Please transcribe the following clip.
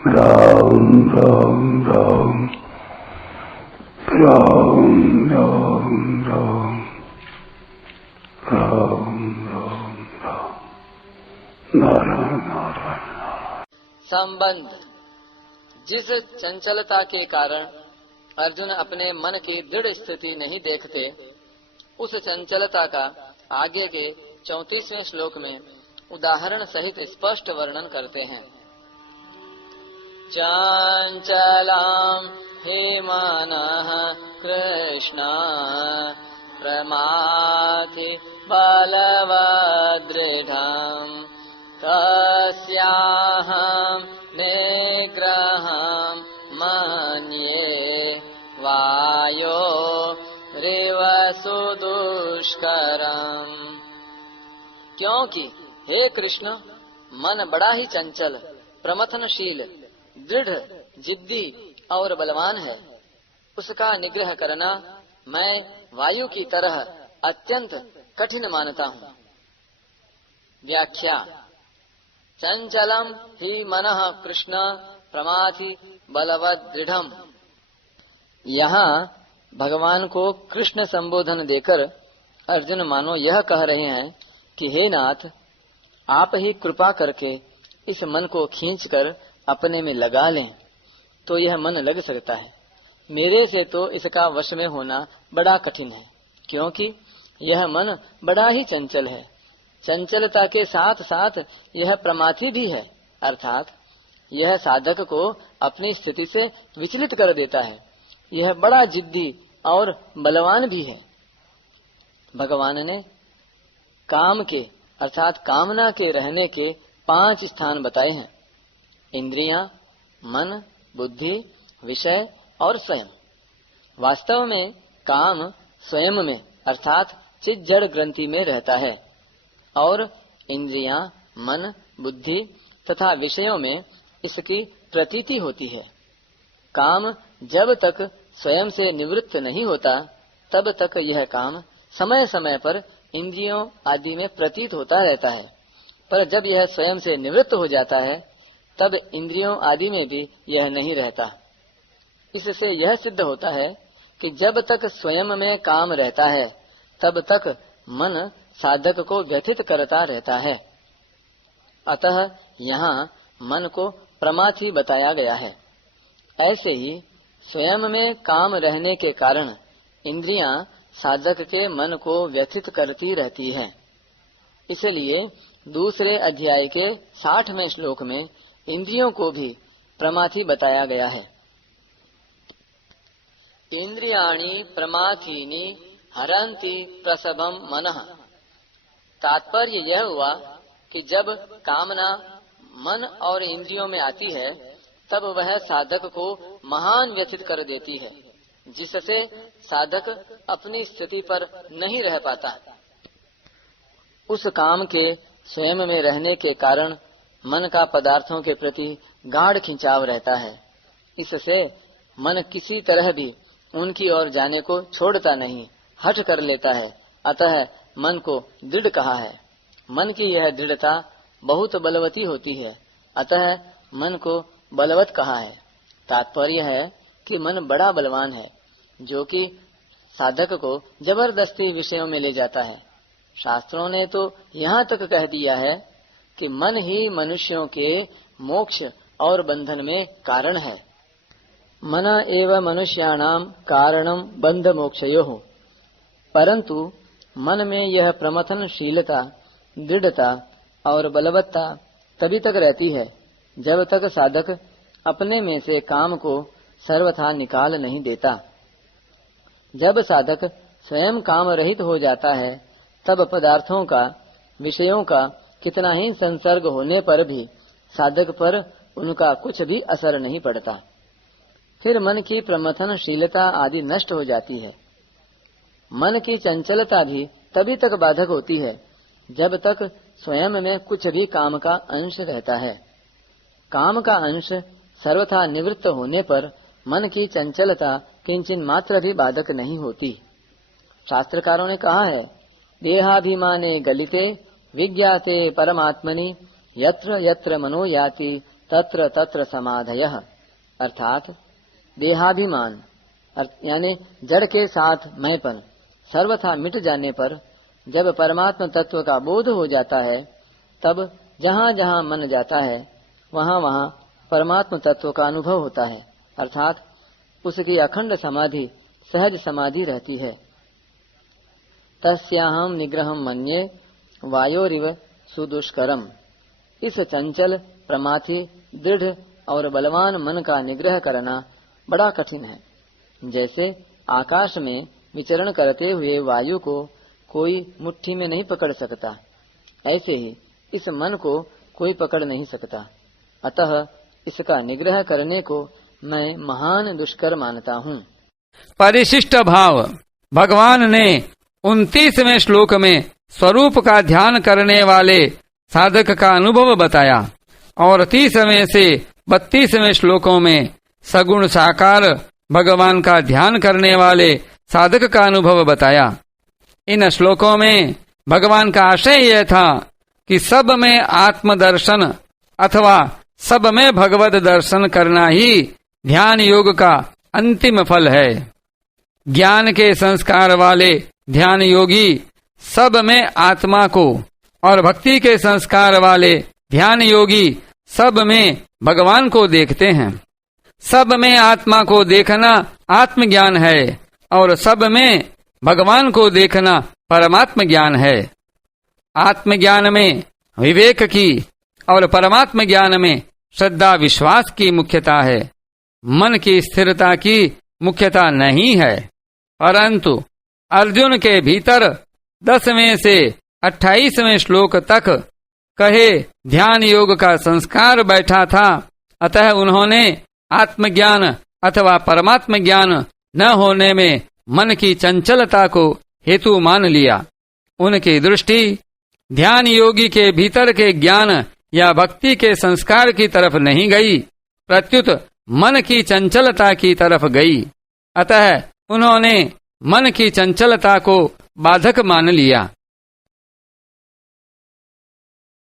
राम राम राम राम राम राम राम राम राम नारायण नारायण। संबंध। जिस चंचलता के कारण अर्जुन अपने मन की दृढ़ स्थिति नहीं देखते, उस चंचलता का आगे के 34वें श्लोक में उदाहरण सहित स्पष्ट वर्णन करते हैं। चंचलां हि मनः कृष्ण प्रमाथि बलवदृढम् तस्याहं निग्रहं मन्ये वायोरिव सुदुष्करम्। क्योंकि हे कृष्ण, मन बड़ा ही चंचल, प्रमथनशील, दृढ़, जिद्दी और बलवान है। उसका निग्रह करना मैं वायु की तरह अत्यंत कठिन मानता हूँ। व्याख्या। चंचलम ही मनः कृष्ण प्रमाथि बलवद दृढ़म। यहाँ भगवान को कृष्ण संबोधन देकर अर्जुन मानो यह कह रहे हैं कि हे नाथ, आप ही कृपा करके इस मन को खींचकर अपने में लगा लें तो यह मन लग सकता है। मेरे से तो इसका वश में होना बड़ा कठिन है, क्योंकि यह मन बड़ा ही चंचल है। चंचलता के साथ साथ यह प्रमाथी भी है, अर्थात यह साधक को अपनी स्थिति से विचलित कर देता है। यह बड़ा जिद्दी और बलवान भी है। भगवान ने काम के अर्थात कामना के रहने के 5 स्थान बताए हैं: इंद्रियां, मन, बुद्धि, विषय और स्वयं। वास्तव में काम स्वयं में अर्थात चित्त जड़ ग्रंथि में रहता है और इंद्रियां, मन, बुद्धि तथा विषयों में इसकी प्रतीति होती है। काम जब तक स्वयं से निवृत्त नहीं होता तब तक यह काम समय समय पर इंद्रियों आदि में प्रतीत होता रहता है, पर जब यह स्वयं से निवृत्त हो जाता है तब इंद्रियों आदि में भी यह नहीं रहता। इससे यह सिद्ध होता है कि जब तक स्वयं में काम रहता है तब तक मन साधक को व्यथित करता रहता है। अतः यहाँ मन को प्रमाथी बताया गया है। ऐसे ही स्वयं में काम रहने के कारण इंद्रियां साधक के मन को व्यथित करती रहती हैं। इसलिए दूसरे अध्याय के 60वें श्लोक में इंद्रियों को भी प्रमाथी बताया गया है। इंद्रियाणि प्रमाथीनि हरन्ति प्रसभम मनः। तात्पर्य यह हुआ कि जब कामना मन और इंद्रियों में आती है तब वह साधक को महान व्यथित कर देती है, जिससे साधक अपनी स्थिति पर नहीं रह पाता। उस काम के स्वयं में रहने के कारण मन का पदार्थों के प्रति गाढ़ खिंचाव रहता है। इससे मन किसी तरह भी उनकी ओर जाने को छोड़ता नहीं, हठ कर लेता है। अतः मन को दृढ़ कहा है। मन की यह दृढ़ता बहुत बलवती होती है, अतः मन को बलवत कहा है। तात्पर्य है कि मन बड़ा बलवान है, जो कि साधक को जबरदस्ती विषयों में ले जाता है। शास्त्रों ने तो यहाँ तक कह दिया है कि मन ही मनुष्यों के मोक्ष और बंधन में कारण है। मन एव मनुष्याणाम कारणम बंध मोक्षयोः। परंतु मन में यह प्रमथनशीलता, दृढ़ता और बलवत्ता तभी तक रहती है जब तक साधक अपने में से काम को सर्वथा निकाल नहीं देता। जब साधक स्वयं काम रहित हो जाता है तब पदार्थों का, विषयों का कितना ही संसर्ग होने पर भी साधक पर उनका कुछ भी असर नहीं पड़ता। फिर मन की प्रमथनशीलता आदि नष्ट हो जाती है। मन की चंचलता भी तभी तक बाधक होती है जब तक स्वयं में कुछ भी काम का अंश रहता है। काम का अंश सर्वथा निवृत्त होने पर मन की चंचलता किंचन मात्र भी बाधक नहीं होती। शास्त्रकारों ने कहा है, देहाभिमाने गलिते विज्ञाते परमात्मनि यत्र यत्र मनो याति तत्र तत्र समाधयः अर्थात देहाभिमान यानी जड़ के साथ मैंपन सर्वथा मिट जाने पर जब परमात्मा तत्व का बोध हो जाता है, तब जहाँ जहाँ मन जाता है वहाँ वहाँ परमात्मा तत्व का अनुभव होता है, अर्थात उसकी अखंड समाधि सहज समाधि रहती है। तस्याहम निग्रहम मन्ये वायोरिव सुदुष्करम। इस चंचल, प्रमाथी, दृढ़ और बलवान मन का निग्रह करना बड़ा कठिन है। जैसे आकाश में विचरण करते हुए वायु को कोई मुट्ठी में नहीं पकड़ सकता, ऐसे ही इस मन को कोई पकड़ नहीं सकता। अतः इसका निग्रह करने को मैं महान दुष्कर मानता हूँ। परिशिष्ट भाव। भगवान ने 29वें श्लोक में स्वरूप का ध्यान करने वाले साधक का अनुभव बताया और 30वें से 32वें श्लोकों में सगुण साकार भगवान का ध्यान करने वाले साधक का अनुभव बताया। इन श्लोकों में भगवान का आशय यह था कि सब में आत्मदर्शन अथवा सब में भगवत दर्शन करना ही ध्यान योग का अंतिम फल है। ज्ञान के संस्कार वाले ध्यान योगी सब में आत्मा को और भक्ति के संस्कार वाले ध्यान योगी सब में भगवान को देखते हैं। सब में आत्मा को देखना आत्मज्ञान है और सब में भगवान को देखना परमात्म ज्ञान है। आत्मज्ञान में विवेक की और परमात्म ज्ञान में श्रद्धा विश्वास की मुख्यता है, मन की स्थिरता की मुख्यता नहीं है। परंतु अर्जुन के भीतर 10वें से 28वें श्लोक तक कहे ध्यान योग का संस्कार बैठा था, अतः उन्होंने आत्मज्ञान अथवा परमात्म ज्ञान न होने में मन की चंचलता को हेतु मान लिया। उनकी दृष्टि ध्यान योगी के भीतर के ज्ञान या भक्ति के संस्कार की तरफ नहीं गई, प्रत्युत मन की चंचलता की तरफ गई। अतः उन्होंने मन की चंचलता को बाधक मान लिया।